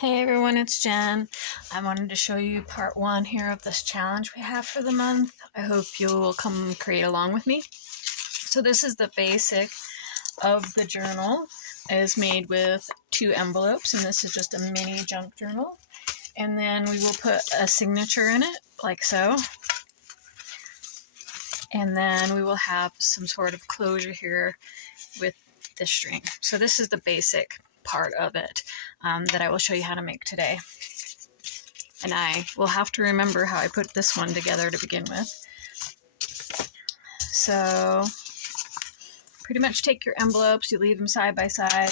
Hey everyone, it's Jen. I wanted to show you part one here of this challenge we have for the month. I hope you will come create along with me. So this is the basic of the journal. It is made with 2 envelopes, and this is just a mini junk journal. And then we will put a signature in it, like so. And then we will have some sort of closure here with the string. So this is the basic part of it that I will show you how to make today. And I will have to remember how I put this one together to begin with. So pretty much take your envelopes, you leave them side by side,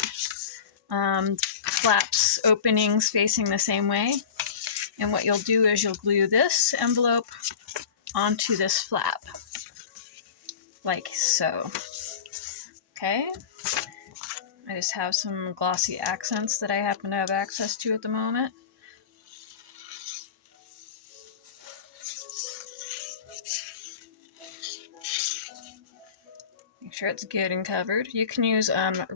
flaps, openings facing the same way. And what you'll do is you'll glue this envelope onto this flap, like so. Okay? I just have some glossy accents that I happen to have access to at the moment. Make sure it's good and covered. You can use, a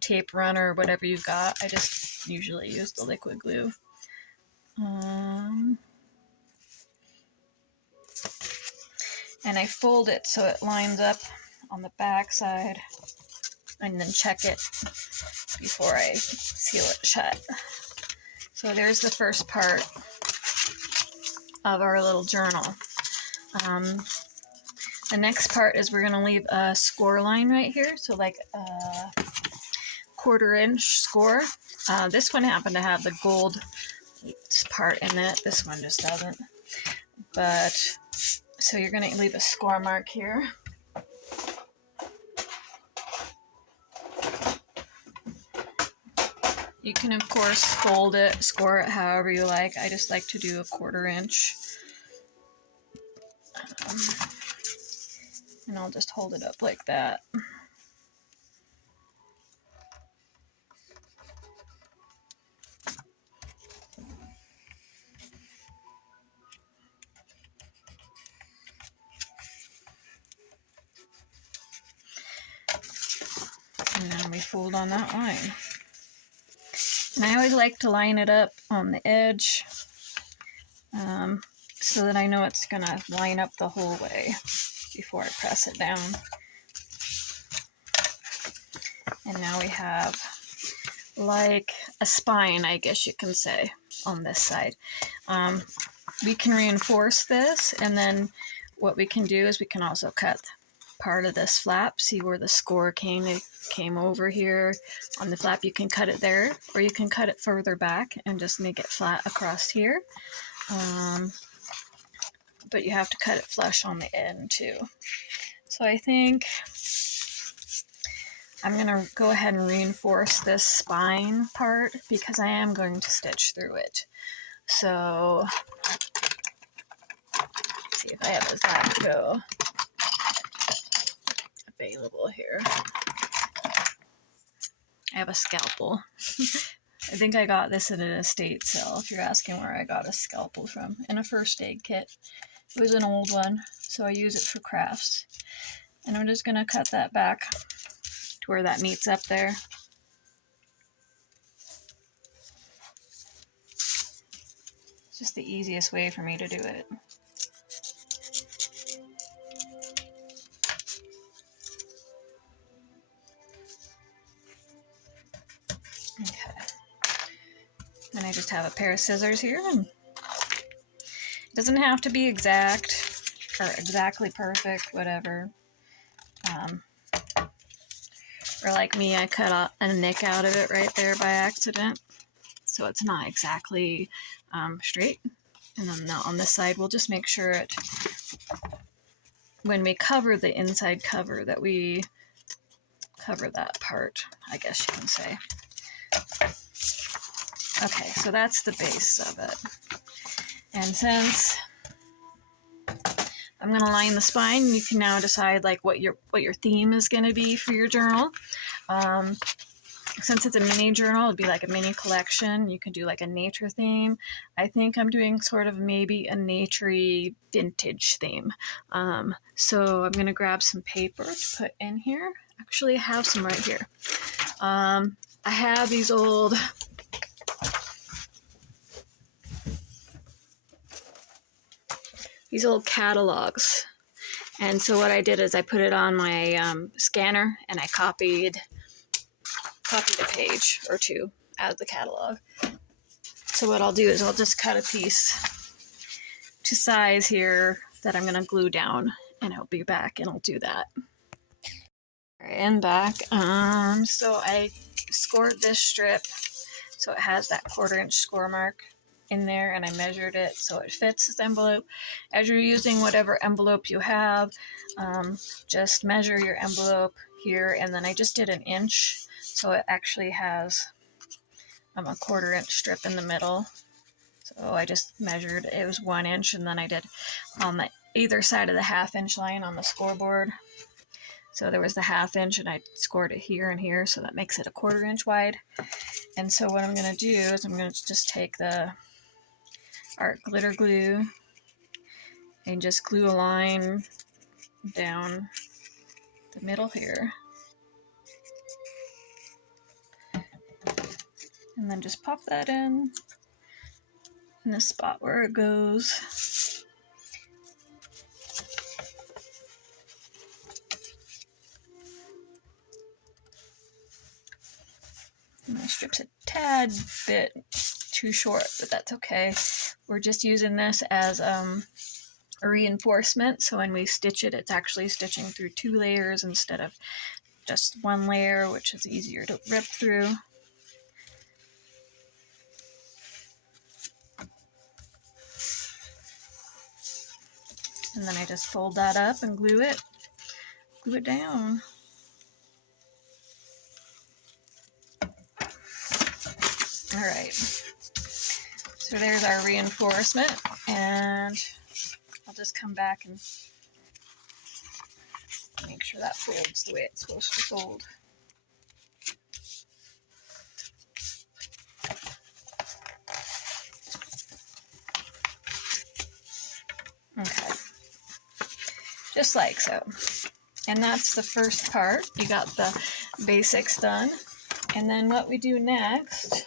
tape runner or whatever you've got. I just usually use the liquid glue. And I fold it so it lines up on the back side, and then check it before I seal it shut. So there's the first part of our little journal. The next part is we're going to leave a score line right here, so like a 1/4 inch score. This one happened to have the gold part in it. This one just doesn't. But so you're going to leave a score mark here. You can, of course, fold it, score it however you like. I just like to do a 1/4 inch. And I'll just hold it up like that. And then we fold on that line. And I always like to line it up on the edge so that I know it's going to line up the whole way before I press it down. And now we have like a spine, I guess you can say, on this side. We can reinforce this, and then what we can do is we can also cut part of this flap. See where the score came over here on the flap? You can cut it there, or you can cut it further back and just make it flat across here. But you have to cut it flush on the end too. So I think I'm going to go ahead and reinforce this spine part because I am going to stitch through it. So let's see if I have a Zaco available here. I have a scalpel. I think I got this at an estate sale, if you're asking where I got a scalpel from, in a first aid kit. It was an old one, so I use it for crafts. And I'm just going to cut that back to where that meets up there. It's just the easiest way for me to do it. Okay. And I just have a pair of scissors here, and it doesn't have to be exact or exactly perfect, whatever. Or like me, I cut a nick out of it right there by accident, so it's not exactly straight. And then now on this side, we'll just make sure it, when we cover the inside cover, that we cover that part, I guess you can say. Okay, so that's the base of it. And since I'm going to line the spine, you can now decide like what your theme is going to be for your journal. Since it's a mini journal, it'd be like a mini collection. You can do like a nature theme. I think I'm doing sort of maybe a naturey vintage theme. So I'm going to grab some paper to put in here. Actually, I have some right here. I have these old these old catalogs. And so what I did is I put it on my scanner, and I copied a page or two out of the catalog. So what I'll do is I'll just cut a piece to size here that I'm going to glue down, and I'll be back and I'll do that. All right, and back. So I scored this strip so it has that 1/4 inch score mark in there, and I measured it so it fits this envelope. As you're using whatever envelope you have, just measure your envelope here, and then I just did 1 inch so it actually has a 1/4 inch strip in the middle. So I just measured, it was 1 inch, and then I did on the either side of the 1/2 inch line on the scoreboard. So there was the 1/2 inch, and I scored it here and here, so that makes it 1/4 inch wide. And so what I'm going to do is I'm going to just take the art glitter glue and just glue a line down the middle here. And then just pop that in the spot where it goes. And my strip's a tad bit too short, but that's okay. We're just using this as a reinforcement, so when we stitch it, it's actually stitching through 2 layers instead of just 1 layer, which is easier to rip through. And then I just fold that up and glue it down. All right, so there's our reinforcement, and I'll just come back and make sure that folds the way it's supposed to fold. Okay, just like so. And that's the first part. You got the basics done. And then what we do next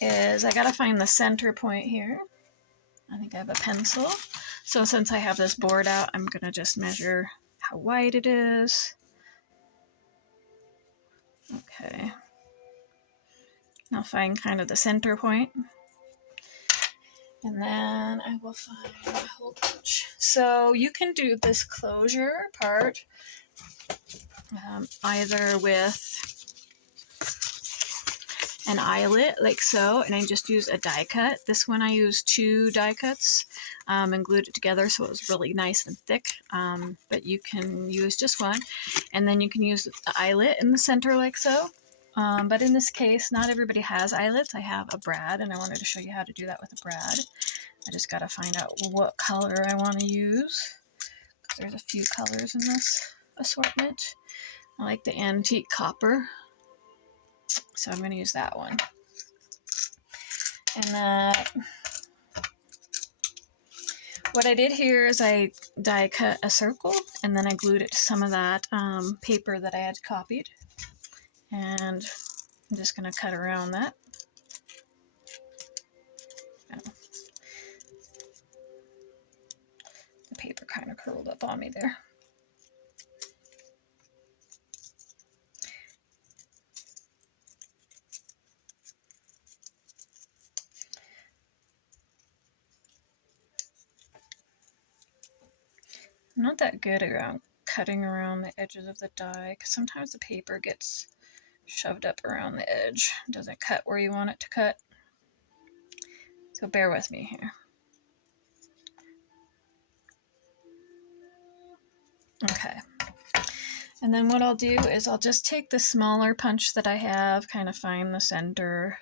is I gotta find the center point here. I think I have a pencil. So since I have this board out, I'm gonna just measure how wide it is. Okay. I'll find kind of the center point. And then I will find a hole punch. So you can do this closure part either with an eyelet like so, and I just use a die cut. This one I used 2 die cuts and glued it together so it was really nice and thick, but you can use just one, and then you can use the eyelet in the center like so. But in this case, not everybody has eyelets. I have a brad, and I wanted to show you how to do that with a brad. I just got to find out what color I want to use. There's a few colors in this assortment. I like the antique copper, so I'm going to use that one. And that, what I did here is I die cut a circle, and then I glued it to some of that paper that I had copied. And I'm just going to cut around that. The paper kind of curled up on me there. I'm not that good around cutting around the edges of the die, because sometimes the paper gets shoved up around the edge. It doesn't cut where you want it to cut. So bear with me here. Okay. And then what I'll do is I'll just take the smaller punch that I have, kind of find the center.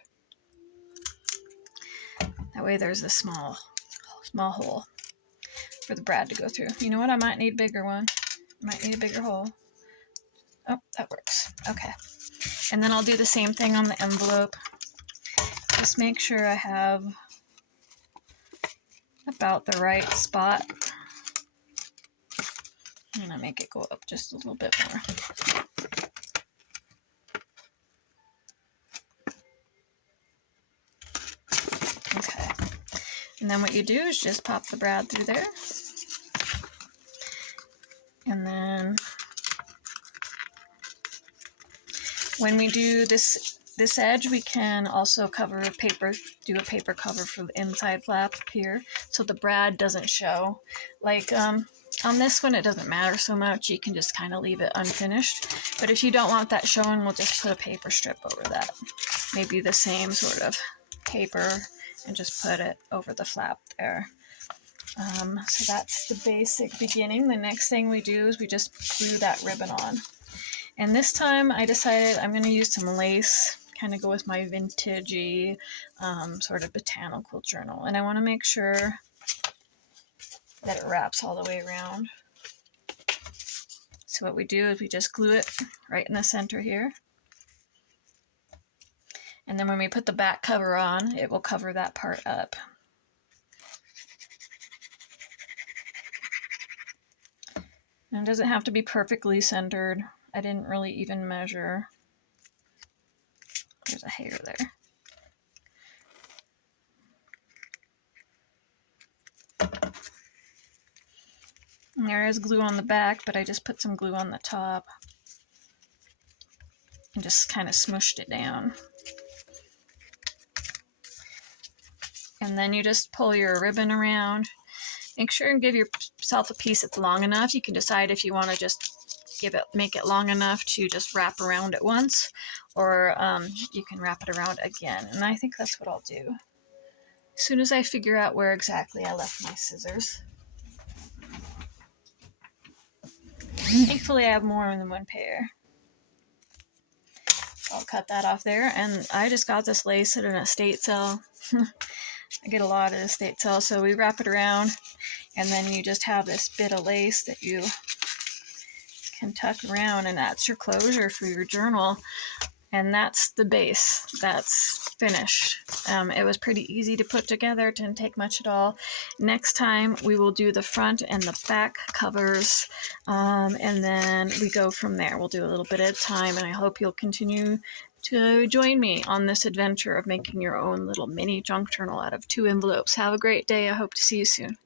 That way there's a small hole for the brad to go through. You know what? I might need a bigger one. I might need a bigger hole. Oh, that works. Okay. And then I'll do the same thing on the envelope. Just make sure I have about the right spot. I'm going to make it go up just a little bit more. Okay. And then what you do is just pop the brad through there. And then when we do this edge, we can also cover paper, do a paper cover for the inside flap here, so the brad doesn't show. Like on this one, it doesn't matter so much. You can just kind of leave it unfinished. But if you don't want that showing, we'll just put a paper strip over that. Maybe the same sort of paper, and just put it over the flap there. So that's the basic beginning. The next thing we do is we just glue that ribbon on. And this time I decided I'm going to use some lace, kind of go with my vintagey sort of botanical journal. And I want to make sure that it wraps all the way around. So what we do is we just glue it right in the center here. And then when we put the back cover on, it will cover that part up. And it doesn't have to be perfectly centered. I didn't really even measure. There's a hair there. And there is glue on the back, but I just put some glue on the top and just kind of smooshed it down. And then you just pull your ribbon around. Make sure and give yourself a piece that's long enough. You can decide if you want to just make it long enough to just wrap around it once, or you can wrap it around again. And I think that's what I'll do as soon as I figure out where exactly I left my scissors. Thankfully I have more than one pair. So I'll cut that off there. And I just got this lace at an estate sale. I get a lot at estate sale. So we wrap it around, and then you just have this bit of lace that you can tuck around, and that's your closure for your journal. And that's the base. That's finished. It was pretty easy to put together. It didn't take much at all. Next time we will do the front and the back covers, and then we go from there. We'll do a little bit at a time, and I hope you'll continue to join me on this adventure of making your own little mini junk journal out of 2 envelopes. Have a great day. I hope to see you soon.